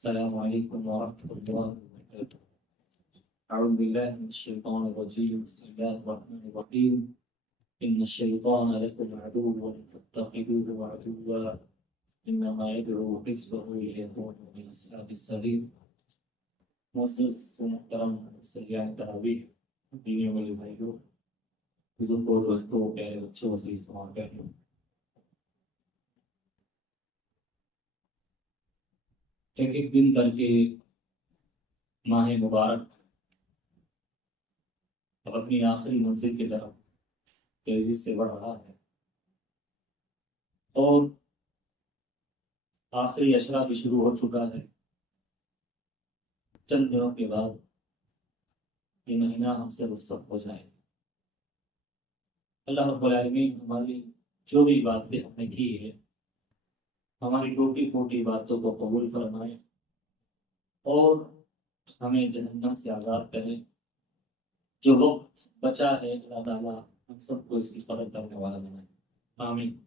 السلام عليكم ورحمة الله وبركاته. أعوذ بالله من الشيطان الرجيم. بسم الله الرحمن الرحيم. إن الشيطان لكم عدو فاتخذوه عدوا إنما يدعو حزبه ليكونوا من أصحاب السعير. معزز و محترم سیاح تراویح دینی والے بھائیوں، بزرگوں، دوستوں، پیارے بچوں، عزیز ماں بہنوں، ایک ایک دن کر کے ماہ مبارک اب اپنی آخری منزل کی طرف تیزی سے بڑھ رہا ہے اور آخری اشرا بھی شروع ہو چکا ہے۔ چند دنوں کے بعد یہ مہینہ ہم سے رخصت ہو جائے۔ اللہ رب العالمین ہماری جو بھی باتیں ہم نے کی ہے، ہماری ٹوٹی پھوٹی باتوں کو قبول فرمائے اور ہمیں جہنم سے آزاد کرے۔ جو وقت بچا ہے اللہ تعالیٰ ہم سب کو اس کی قدر کرنے والا بنائے، آمین۔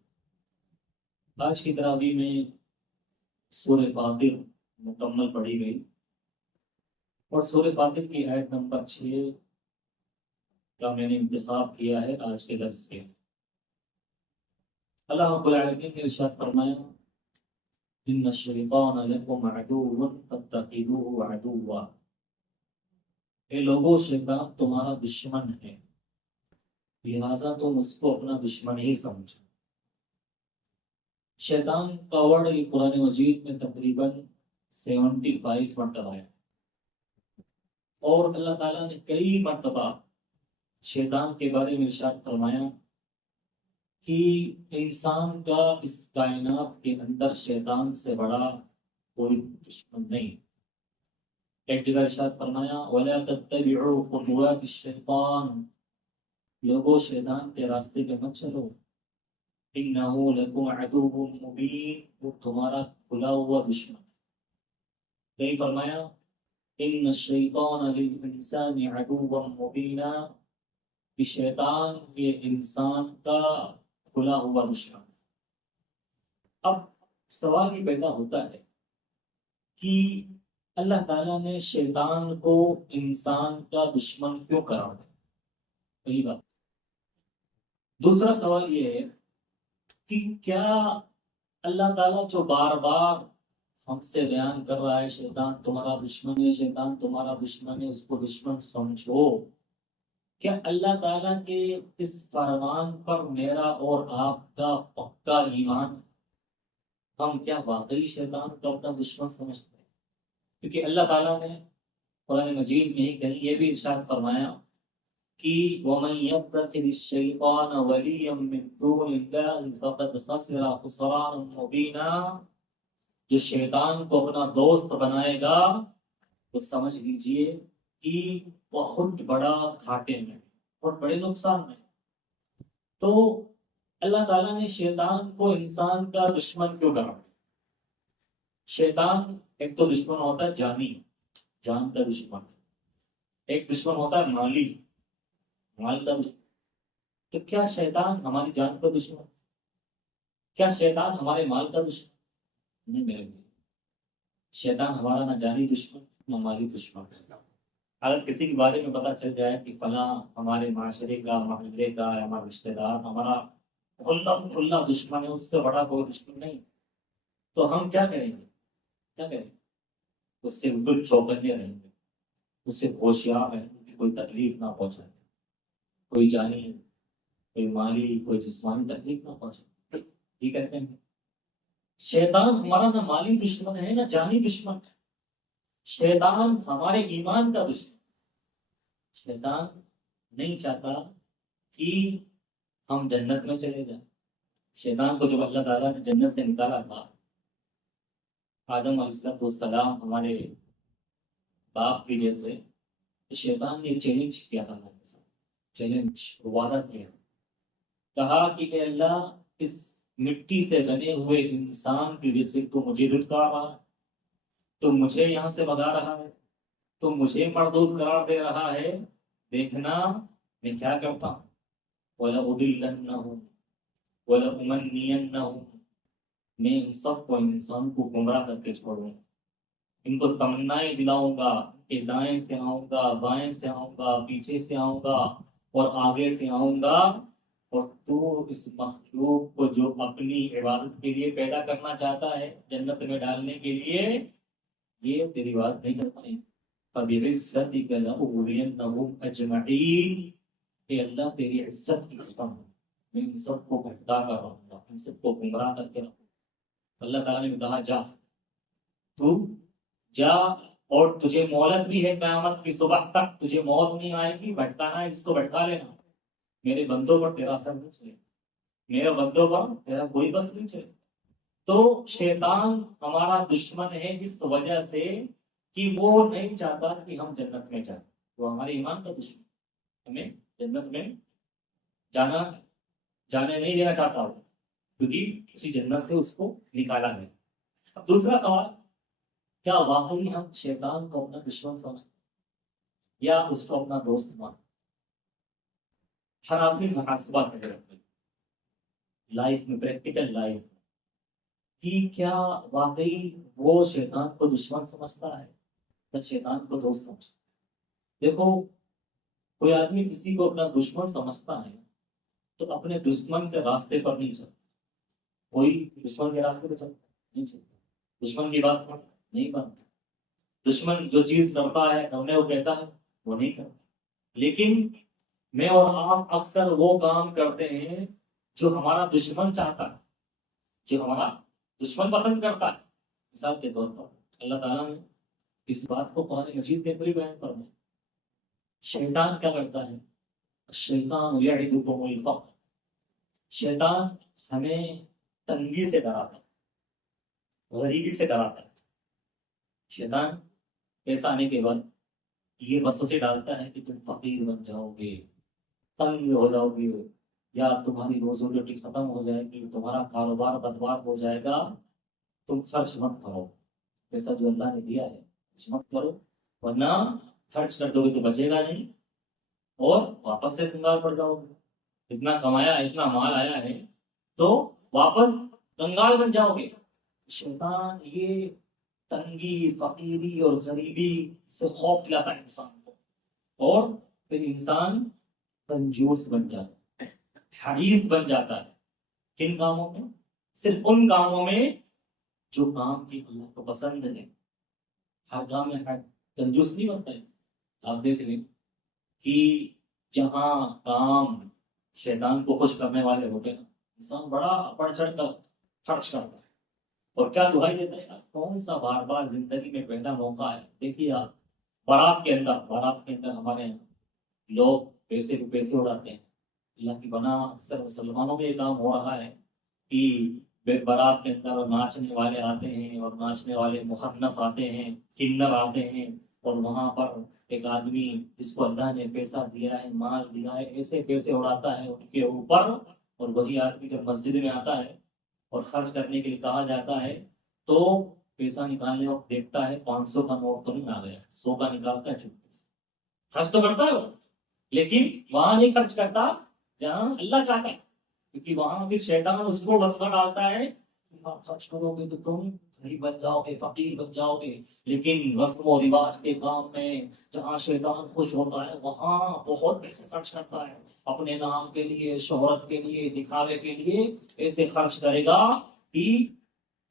آج کی تراویح میں سورہ فاطر مکمل پڑھی گئی اور سورہ فاطر کی آیت نمبر 6 کا میں نے انتخاب کیا ہے آج کے درس کے۔ اللہ رب العالمین نے ارشاد فرمایا، ان الشیطان لکم عدو فاتخذوه عدوا۔ اے لوگوں، شیطان تمہارا دشمن ہے، لہذا تم اس کو اپنا دشمن ہی سمجھو۔ شیطان کا ورڈ قرآن مجید میں تقریباً 75 مرتبہ ہے اور اللہ تعالیٰ نے کئی مرتبہ شیطان کے بارے میں ارشاد فرمایا کہ انسان کا اس کائنات کے اندر شیطان سے بڑا کوئی دشمن نہیں۔ ایک جگہ ارشاد فرمایا، وَلَا تَتَّبِعُوا خُطُوَاتِ الشَّيْطَانِ، لوگوں شیطان کے راستے پہ مت چلو، إِنَّهُ لَكُمْ عَدُوٌّ مُبِينٌ، وہ تمہارا کھلا ہوا دشمن۔ کہیں فرمایا، إِنَّ الشَّيْطَانَ لِلْإِنسَانِ عَدُوًّا مُبِينًا، کہ شیطان یہ انسان کا کھلا ہوا دشمن۔ اب سوال یہ پیدا ہوتا ہے کہ اللہ تعالیٰ نے شیطان کو انسان کا دشمن کیوں قرار دیا؟ پہلی بات۔ دوسرا سوال یہ ہے کہ کیا اللہ تعالیٰ جو بار بار ہم سے بیان کر رہا ہے شیطان تمہارا دشمن ہے، شیطان تمہارا دشمن ہے، اس کو دشمن سمجھو، کیا اللہ تعالیٰ کے اس فرمان پر میرا اور آپ کا پکا ایمان؟ ہم کیا واقعی شیطان کو اپنا دشمن سمجھتے ہیں؟ کیونکہ اللہ تعالیٰ نے قرآن مجید میں ہی کہیں یہ بھی ارشاد فرمایا کہ وَمَن يَتَّخِذِ الشَّيْطَانَ وَلِيًّا مِّن دُونِ اللَّهِ فَقَدْ خَسِرَ خُسْرَانًا مُّبِينًا، جو شیطان کو اپنا دوست بنائے گا وہ سمجھ لیجئے کہ بہت بڑا گھاٹے میں، بہت بڑے نقصان میں۔ تو اللہ تعالیٰ نے شیطان کو انسان کا دشمن کیوں کرا؟ شیطان ایک تو دشمن ہوتا ہے جانی، جان کا دشمن، ایک دشمن ہوتا ہے مالی، مال کا دشمن۔ تو کیا شیطان ہماری جان کا دشمن؟ کیا شیطان ہمارے مال کا دشمن؟ نہیں میرے بھائی، شیطان ہمارا نہ جانی دشمن نہ مالی دشمن۔ اگر کسی کے بارے میں پتہ چل جائے کہ فلاں ہمارے معاشرے کا، محلے کا، ہمارا رشتہ دار ہمارا کھلا دشمن ہے، اس سے بڑا کوئی دشمن نہیں، تو ہم کیا کریں گے؟ کیا کریں گے؟ اس سے بالکل چوکنے رہیں گے، اس سے ہوشیار رہیں گے کہ کوئی تکلیف نہ پہنچائے، کوئی جانی، کوئی مالی، کوئی جسمانی تکلیف نہ پہنچائے۔ یہ کہتے ہیں شیطان ہمارا نہ مالی دشمن ہے نہ جانی دشمن ہے، شیطان ہمارے ایمان کا دشمن۔ شیطان نہیں چاہتا کہ ہم جنت میں چلے جائیں۔ شیطان کو جب اللہ تعالیٰ نے جنت سے نکالا تھا، آدم علیہ السلام ہمارے باپ کی وجہ سے، تو شیطان نے چیلنج کیا تھا ہمارے ساتھ، چیلنج وعدہ کیا، کہا کہ اے اللہ، اس مٹی سے بنے ہوئے انسان کی وجہ سے تو مجھے دھتکار رہا ہے، تو مجھے یہاں سے بھگا رہا ہے، تو مجھے مردود قرار دے رہا ہے، دیکھنا میں کیا کرتا ہوں، وَلَأُضِلَّنَّهُمْ وَلَأُمَنِّيَنَّهُمْ، میں ان سب کو، انسان کو گمراہ کر کے چھوڑوں، ان کو تمنائیں دلاؤں گا کہ دائیں سے آؤں گا، بائیں سے آؤں گا، پیچھے سے آؤں گا اور آگے سے آؤں گا، اور تو اس مخلوق کو جو اپنی عبادت کے لیے پیدا کرنا چاہتا ہے، جنت میں ڈالنے کے لیے، یہ تیری بات نہیں کر پائیں۔ فَبِعِزَّتِكَ لَأُغْوِيَنَّهُمْ أَجْمَعِينَ، کہ اللہ تیری عزت کی قسم ہے، میں ان سب کو بھٹکا کر رہوں گا، ان سب کو گمراہ کر کے رکھوں گا۔ اللہ تعالیٰ نے کہا جا، تو جا، اور تجھے مہلت بھی ہے قیامت کی صبح تک، تجھے موت نہیں آئے گی، بھٹکانا ہے جس کو بھٹکا لینا، میرے بندوں پر تیرا اثر نہیں چلے، میرے بندوں پر تیرا کوئی بس نہیں چلے۔ تو شیطان ہمارا دشمن ہے اس وجہ سے کہ وہ نہیں چاہتا کہ ہم جنت میں جائیں، وہ ہمارے ایمان کا دشمن، ہمیں جنت میں جانے نہیں دینا چاہتا ہو، کیونکہ اسی جنت سے اس کو نکالا ہے۔ اب دوسرا سوال، کیا واقعی ہم شیطان کو اپنا دشمن سمجھتے یا اس کو اپنا دوست مانتے؟ ہر آدمی محاسبہ کر رہے لائف میں، پریکٹیکل لائف، کہ کیا واقعی وہ شیطان کو دشمن سمجھتا ہے یا شیطان کو دوست سمجھتا ہے؟ دیکھو، کوئی آدمی کسی کو اپنا دشمن سمجھتا ہے تو اپنے دشمن کے راستے پر نہیں چلتا، کوئی دشمن کے راستے پہ چلتا نہیں چلتا، دشمن کی بات پر نہیں مانتا، دشمن جو چیز کرتا ہے کرنے کو کہتا ہے وہ نہیں کرتا، لیکن میں اور آپ اکثر وہ کام کرتے ہیں جو ہمارا دشمن چاہتا ہے، جو ہمارا دشمن پسند کرتا ہے۔ مثال کے طور پر اللہ تعالیٰ نے اس بات کو قرآن مجید کے پوری بیان فرمایا، شیطان کیا کرتا ہے؟ شیطان یعدکم الفقر، شیطان ہمیں تنگی سے ڈراتا ہے، غریبی سے ڈراتا ہے۔ شیطان پیسہ آنے کے بعد یہ وسوسے ڈالتا ہے کہ تم فقیر بن جاؤ گے، تنگ ہو جاؤ گے، یا تمہاری روزی روٹی ختم ہو جائے گی، تمہارا کاروبار بدبار ہو جائے گا، تم خرچ مت کرو، پیسہ جو اللہ نے دیا ہے خرچ مت کرو، ورنہ خرچ کر دو گے تو بچے گا نہیں اور واپس سے کنگال پڑ جاؤ گے، اتنا کمایا، اتنا مال آیا ہے تو واپس کنگال بن جاؤ گے۔ شیطان یہ تنگی، فقیری اور غریبی سے خوف دلاتا ہے انسان کو، اور پھر انسان کنجوس بن جاتا ہے، حریص بن جاتا ہے۔ کن کاموں میں؟ صرف ان کاموں میں جو کام کی اللہ کو پسند ہے، ہر کام میں کنجوس نہیں بنتا ہے۔ آپ دیکھ لیں کہ جہاں کام شیطان کو خوش کرنے والے ہوتے ہیں، انسان بڑا بڑھ چڑھ کر خرچ کرتا ہے اور کیا دہائی دیتا ہے، کون سا بار بار زندگی میں پہلا موقع ہے۔ دیکھیے آپ، بارات کے اندر ہمارے لوگ پیسے کو پیسے اڑاتے ہیں، اللہ کی بنا اکثر مسلمانوں میں یہ کام ہو رہا ہے کہ بارات کے اندر ناچنے والے آتے ہیں اور ناچنے والے مخنث آتے ہیں، کنر آتے ہیں، اور وہاں پر ایک آدمی جس کو اللہ نے پیسہ دیا ہے، مال دیا ہے، ایسے پیسے اڑاتا ہے ان کے اوپر، اور وہی آدمی جب مسجد میں آتا ہے اور خرچ کرنے کے لیے کہا جاتا ہے تو پیسہ نکالنے وقت دیکھتا ہے 500 کا نوٹ تو نہیں آ گیا، 100 کا نکالتا ہے چپکے سے، خرچ تو کرتا ہے وہ، لیکن وہاں نہیں خرچ کرتا جہاں اللہ چاہتا ہے، کیونکہ وہاں پھر شیطان اس کو وسوسہ ڈالتا ہے کہ وہاں خرچ کرو گے تو تم غریب بن جاؤ گے، فقیر بن جاؤ گے، لیکن رسم و رواج کے کام میں جہاں شیطان خوش ہوتا ہے وہاں بہت پیسے خرچ کرتا ہے، اپنے نام کے لیے، شہرت کے لیے، دکھاوے کے لیے ایسے خرچ کرے گا کہ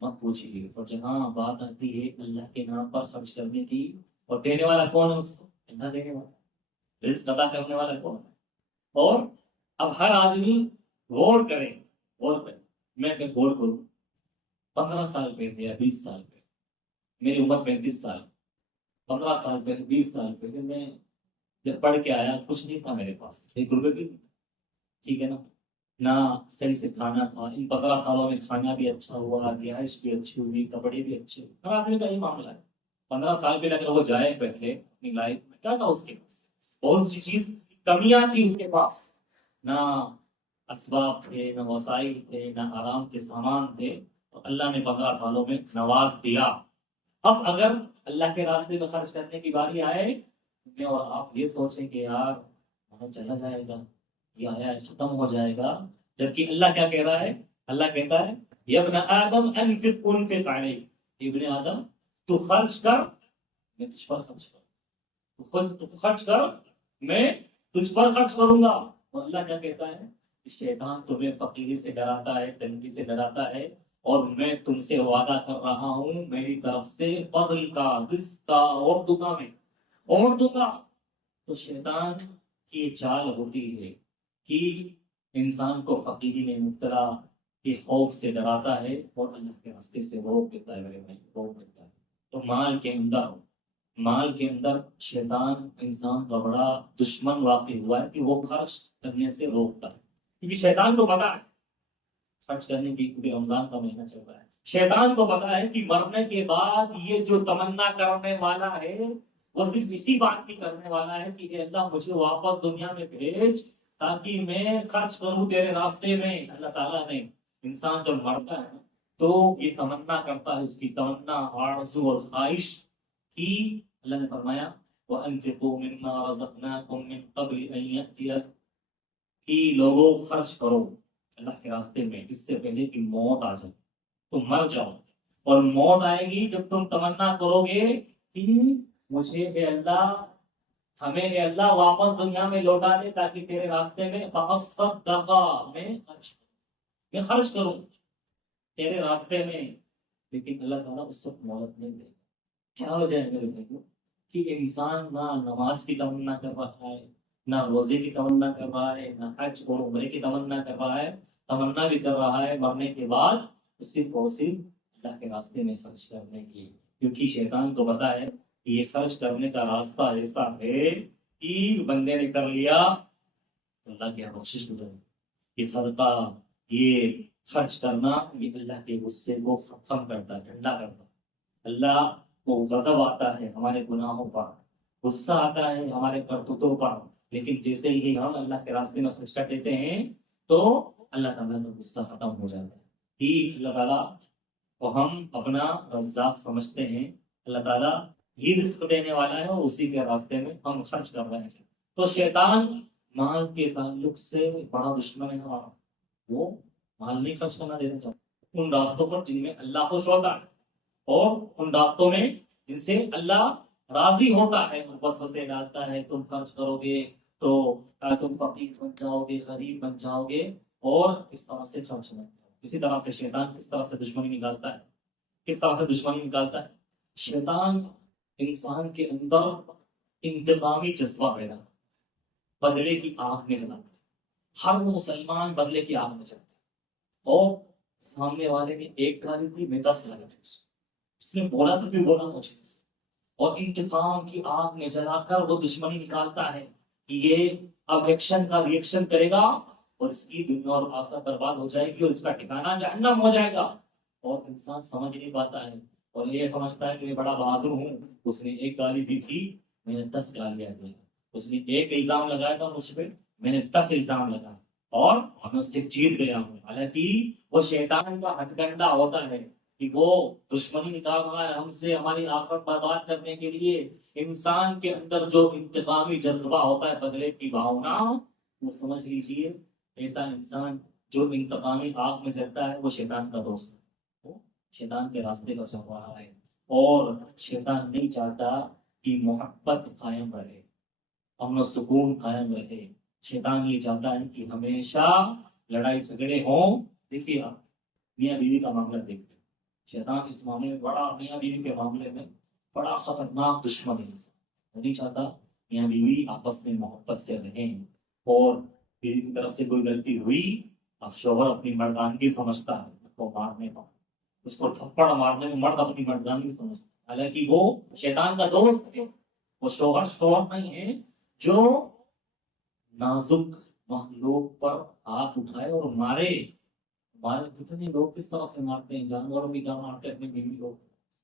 مت پوچھیے۔ اور جہاں بات آتی ہے اللہ کے نام پر خرچ کرنے کی، اور دینے والا کون ہے اس کو؟ اللہ دینے والا، رزق عطا کرنے والا کون ہے؟ اور اب ہر آدمی غور کرے، میں کہ غور کروں، 15 سال پہلے یا 20 سال پہلے، میری عمر 35 سال، 15 سال پہلے، 20 سال پہلے میں جب پڑھ کے آیا کچھ نہیں تھا میرے پاس، 1 روپے بھی نہیں تھا، ٹھیک ہے نا، نہ صحیح سے کھانا تھا۔ ان 15 سالوں میں کھانا بھی اچھا ہوا، رہائش بھی اچھی ہوئی، کپڑے بھی اچھے ہوئے، ہر آدمی کا یہ معاملہ ہے۔ 15 سال پہلے اگر وہ جائے پہلے اپنی لائف میں، کیا تھا اس کے پاس؟ بہت سی چیز کمیاں تھی اس کے پاس، نہ اسباب تھے، نہ وسائل تھے، نہ آرام کے سامان تھے، اور اللہ نے 15 سالوں میں نواز دیا۔ اب اگر اللہ کے راستے میں خرچ کرنے کی باری آئے، میں اور آپ یہ سوچیں کہ یار وہاں چلا جائے گا، یہ آیا ختم ہو جائے گا، جبکہ اللہ کیا کہہ رہا ہے؟ اللہ کہتا ہے یا ابن آدم انفق علیک، ابن آدم تو خرچ کر میں تجھ پر خرچ کروں، تو خرچ کر میں تجھ پر خرچ کروں گا۔ اور اللہ کیا کہتا ہے کہ شیطان تمہیں فقیری سے ڈراتا ہے، تنگی سے ڈراتا ہے، اور میں تم سے وعدہ کر رہا ہوں میری طرف سے فضل کا، رزق کا، اور دوں گا، میں اور دوں گا۔ تو شیطان کی یہ چال ہوتی ہے کہ انسان کو فقیری میں مبتلا کے خوف سے ڈراتا ہے اور اللہ کے راستے سے روک دیتا ہے، میرے بھائی روک دیتا ہے۔ تو مال کے اندر شیطان انسان کا بڑا دشمن واقع ہوا ہے کہ وہ خرچ کرنے سے روکتا ہے، کیونکہ شیطان کو پتا ہے خرچ کرنے کی، کیونکہ رمضان کا مہینہ چل رہا ہے، شیطان کو پتا ہے کہ مرنے کے بعد یہ جو تمنا کرنے والا ہے وہ صرف اسی بات کی کرنے والا ہے کہ اے اللہ مجھے واپس دنیا میں بھیج تاکہ میں خرچ کروں تیرے راستے میں۔ اللہ تعالیٰ نے انسان جب مرتا ہے تو یہ تمنا کرتا ہے، اس کی تمنا، آرزو اور خواہش کی اللہ نے فرمایا وَأَنفِقُوا مِمَّا رَزَقْنَاكُم مِّن قَبْلِ أَن يَأْتِيَ، کہ لوگوں خرچ کرو اللہ کے راستے میں اس سے پہلے کہ موت آ جائے، تم مر جاؤ، اور موت آئے گی جب تم تمنا کرو گے کہ مجھے اے اللہ، ہمیں اے اللہ واپس دنیا میں لوٹا دے تاکہ تیرے راستے میں میں خرچ کروں تیرے راستے میں۔ لیکن اللہ تعالیٰ اس وقت مہلت نہیں دے۔ کیا وجہ ہے میرے بھائیوں کہ انسان نہ نماز کی تمنا کر رہا ہے، نہ روزے کی تمنا کر رہا ہے، نہ حج اور عمرے کی تمنا کر رہا ہے، تمنا بھی کر رہا ہے مرنے کے بعد صرف اور صرف اللہ کے راستے میں خرچ کرنے کی، کیونکہ شیطان کو پتا ہے کہ یہ خرچ کرنے کا راستہ ایسا ہے کہ بندے نے کر لیا تو اللہ کی بخشش ہو جائے۔ یہ صدقہ، یہ خرچ کرنا، یہ اللہ کے غصے کو ختم کرتا ہے، ٹھنڈا کرتا ہے۔ اللہ کو غضب آتا ہے ہمارے گناہوں پر، غصہ آتا ہے ہمارے کرتوتوں پر، لیکن جیسے ہی ہم اللہ کے راستے میں خرچ کر دیتے ہیں تو اللہ تعالیٰ کا غصہ ختم ہو جاتا ہے۔ اللہ تعالیٰ کو ہم اپنا رزاق سمجھتے ہیں، اللہ تعالیٰ ہی رزق دینے والا ہے اور اسی کے راستے میں ہم خرچ کر رہے ہیں۔ تو شیطان مال کے تعلق سے بڑا دشمن ہے ہمارا، وہ مال نہیں خرچ کرنا دینا چاہتا ان راستوں پر جن میں اللہ خوش ہوتا ہے، اور ان راستوں میں جن سے اللہ راضی ہوتا ہے، وسوسے ڈالتا ہے تم خرچ کرو گے تو تم فقیر بن جاؤ گے، غریب بن جاؤ گے، اور اس طرح سے خرچ نہ کرو۔ اسی طرح سے شیطان کس طرح سے دشمنی نکالتا ہے، کس طرح سے دشمنی نکالتا ہے؟ شیطان انسان کے اندر انتقامی جذبہ پیدا، بدلے کی آگ میں جلاتا ہے۔ ہر مسلمان بدلے کی آگ میں جلاتا ہے، اور سامنے والے نے ایک گالی دی میں 10 گالی دی، اس نے بولا تو بھی بولا مجھے، اور انتقام کی آگ میں جلا کر وہ دشمنی نکالتا ہے کہ یہ اب ایکشن کا ری ایکشن کرے گا اور اس کی دنیا اور آخرت برباد ہو جائے گی اور اس کا ٹھکانہ جہنم ہو جائے گا۔ اور انسان سمجھ نہیں پاتا ہے اور یہ سمجھتا ہے کہ میں بڑا بہادر ہوں، اس نے ایک گالی دی تھی میں نے 10 گالیاں دی، اس نے ایک الزام لگایا تھا مجھ پہ میں نے 10 الزام لگایا اور میں اس سے جیت گیا ہوں۔ حالانکہ وہ شیطان کا ہتھ کنڈا ہوتا ہے کہ وہ دشمنی نکال رہا ہے ہم سے ہماری آخرت برباد کرنے کے لیے۔ انسان کے اندر جو انتقامی جذبہ ہوتا ہے، بدلے کی بھاونا، وہ سمجھ لیجئے ایسا انسان جو انتقامی آگ میں جلتا ہے وہ شیطان کا دوست ہے، وہ شیطان کے راستے پر چل رہا ہے، اور شیطان نہیں چاہتا کہ محبت قائم رہے، امن و سکون قائم رہے۔ شیطان یہ چاہتا ہے کہ ہمیشہ لڑائی جھگڑے ہوں۔ دیکھیے آپ میاں بیوی کا معاملہ دیکھتے، شیطان اس معاملے میں بڑا، میاں بیوی کے معاملے میں بڑا خطرناک دشمن ہے۔ وہ نہیں چاہتا میاں بیوی آپس میں محبت سے رہیں، اور بیوی کی طرف سے کوئی غلطی ہوئی اب شوہر اپنی مردانگی سمجھتا ہے اس کو مارنے پر، اس کو تھپڑ مارنے میں مرد اپنی مردانگی سمجھتا ہے، حالانکہ وہ شیطان کا دوست ہے۔ وہ شوہر نہیں ہے جو نازک مخلوق پر ہاتھ اٹھائے اور مارے۔ ہمارے کتنے لوگ کس طرح سے مارتے ہیں، جانوروں بھی کیا مارتے ہیں اپنی بیوی کو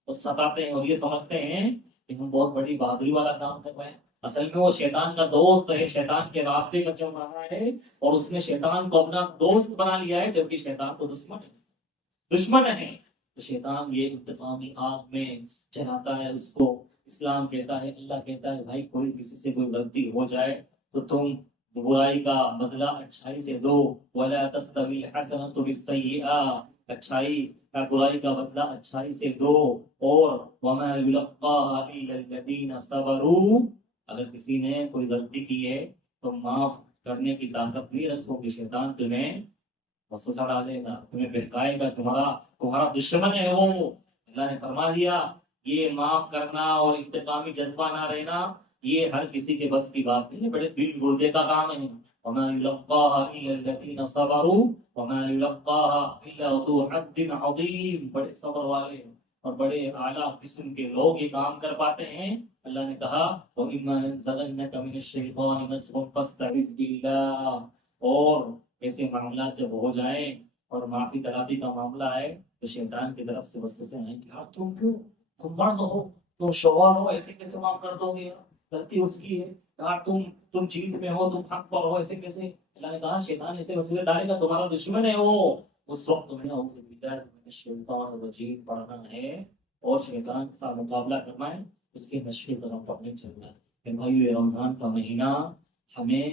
اور ستاتے ہیں، اور یہ سمجھتے ہیں کہ ہم بہت بڑی بہادری والا کام کر رہے ہیں۔ اصل میں وہ شیطان کا دوست ہے، شیطان کے راستے پر چل رہا ہے، اور اس نے شیطان کو اپنا دوست بنا لیا ہے، جبکہ شیطان کو دشمن ہے۔ تو شیطان یہ انتقامی آگ میں چلاتا ہے اس کو۔ اسلام کہتا ہے، اللہ کہتا ہے بھائی کوئی کسی سے کوئی غلطی ہو جائے تو تم برائی کا بدلہ اچھائی سے دو، وَلَا تَسْتَوِي الْحَسَنَةُ بِالسَّيِّئَةِ، اچھائی برائی کا بدلہ اچھائی سے دو، اور وما یلقاها الا الذین صبروا، اگر کسی نے کوئی غلطی کی ہے تو معاف کرنے کی طاقت نہیں رکھو گے، شیطان تمہیں وسوسہ ڈالے گا، تمہیں بہکائے گا، تمہارا دشمن ہے وہ۔ اللہ نے فرما دیا یہ معاف کرنا اور انتقامی جذبہ نہ رہنا یہ ہر کسی کے بس کی بات نہیں ہے، بڑے دل گردے کا کام ہے۔ وما يلقاها الا الذين صبروا وما يلقاها الا ذو حظ عظیم، بڑے صبر والے اور بڑے اعلیٰ قسم کے لوگ یہ کام کر پاتے ہیں۔ اللہ نے کہا وَإِمَّا يَنزَغَنَّكَ مِنَ الشَّيْطَانِ نَزْغٌ فَاسْتَعِذْ بِاللَّهِ، اور ایسے معاملات جب ہو جائیں اور معافی تلافی کا معاملہ ہے تو شیطان کی طرف سے وسوسے آئیں کہ یار تم کیوں، تم مرد ہو، تم شوہر ہو، ایسے کیسے معاف کر دو گے، غلطی اس کی ہے یار، تم جیت میں ہو، تم حق پر ہو، ایسے کیسے۔ اللہ نے کہا شیطان ایسے وسیلے ڈالے گا، تمہارا دشمن ہے وہ، اس وقت تمہیں اعوذ باللہ من الشیطان الرجیم پڑھنا ہے اور شیطان کے ساتھ مقابلہ کرنا ہے، اس کے نشے قدم پر نہیں چلنا ہے۔ کہ بھائی یہ رمضان کا مہینہ ہمیں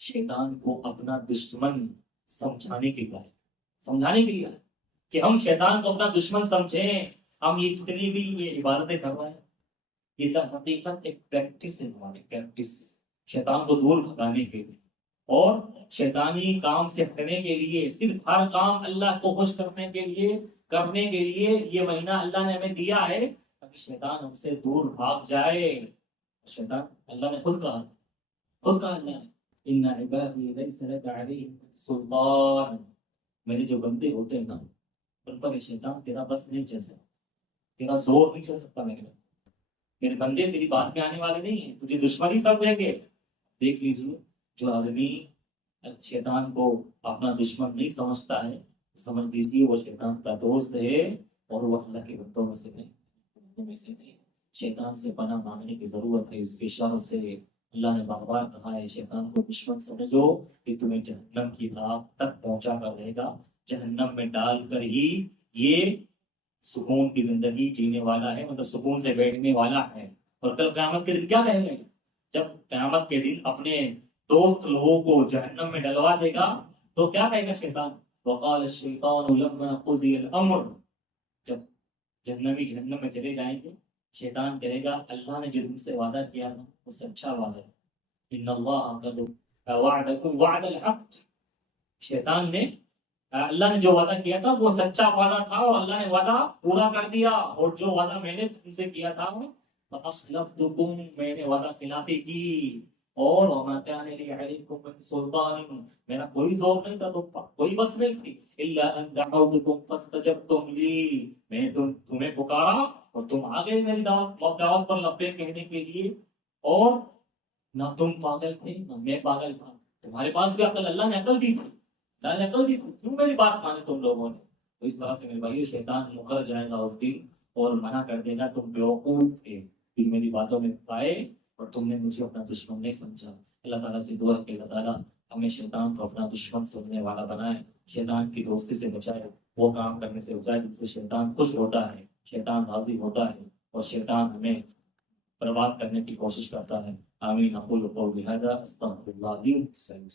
شیطان کو اپنا دشمن سمجھانے کے لیے کہ ہم شیطان کو اپنا دشمن سمجھیں، ہم یہ جتنی بھی یہ عبادتیں کر رہے ہیں یہ تو حقیقت ایک پریکٹس ہے، ہماری پریکٹس شیطان کو دور بھگانے کے لیے اور شیطانی کام سے ہٹنے کے لیے، صرف ہر کام اللہ کو خوش کرنے کے لیے یہ مہینہ اللہ نے ہمیں دیا ہے تاکہ شیطان ہم سے دور بھاگ جائے۔ شیطان اللہ نے خود کہا اللہ نے ان عبادی لیس لک علیہم سلطان، میرے جو بندے ہوتے ہیں نا ان پر شیطان تیرا بس نہیں چل سکتا، تیرا زور نہیں چل سکتا، میرے بندے تیری بات میں آنے والے نہیں ہیں، تجھے دشمنی سمجھیں گے۔ دیکھ لیجیے جو آدمی شیطان کو اپنا دشمن نہیں سمجھتا ہے سمجھ لیجیے وہ شیطان کا دوست ہے اور وہ اللہ کے بندوں میں سے نہیں۔ شیطان سے پناہ مانگنے کی ضرورت ہے، اس کے شر سے اللہ نے بار بار کہا ہے شیطان کو دشمن سمجھو کہ تمہیں جہنم کی آگ تک پہنچا کر رہے گا، جہنم میں ڈال کر ہی یہ سکون کی زندگی جینے والا ہے، مطلب سکون سے بیٹھنے والا ہے۔ اور کل قیامت کے دن کیا کہیں گے؟ جب قیامت کے دن اپنے دوست لوگوں کو جہنم میں ڈلوا دے گا تو کیا کہے گا شیطان؟ وقال الشیطان لما قضی الامر، جب جہنم میں چلے جائیں گے شیطان کہے گا اللہ نے جو تم سے وعدہ کیا تھا وہ سچا وعدہ ہے، ان اللہ قد وعدکم وعد الحق، شیطان نے اللہ نے جو وعدہ کیا تھا وہ سچا وعدہ تھا اور اللہ نے وعدہ پورا کر دیا، اور جو وعدہ میں نے تم سے کیا تھا فَأَخْلَفْتُكُمْ، میں نے وعدہ خلافی کی، اور وَمَا كَانَ لِي عَلَيْكُمْ مِن سُلْطَانٍ، میرا کوئی زور نہیں تھا، کوئی بس نہیں تھی، إِلَّا أَن دَعَوْتُكُمْ فَاسْتَجَبْتُمْ لِي، میں نے تمہیں پکارا اور تم آ گئے میری دعوت پر لبیک کہنے کے لیے، اور نہ تم پاگل تھے نہ میں پاگل تھا، تمہارے پاس بھی عقل، اللہ نے عقل دی تھی، کیوں میری بات مانے تم لوگوں نے؟ تو اس طرح سے میرے بھائی شیطان مکر جائے گا اس دن اور منع کر دے گا تم بیوقوف تھے، پھر میری باتوں میں پائے اور تم نے مجھے اپنا دشمن نہیں سمجھا۔ اللہ تعالیٰ سے دعا ہے کہ اللہ تعالیٰ ہمیں شیطان کو اپنا دشمن سمجھنے والا بنائے، شیطان کی دوستی سے بچائے، وہ کام کرنے سے بچائے جن سے شیطان خوش ہوتا ہے، شیطان راضی ہوتا ہے اور شیطان ہمیں برباد کرنے کی کوشش کرتا ہے۔ آمین۔ اقول قولی ھذا استغفر اللہ لی ولکم۔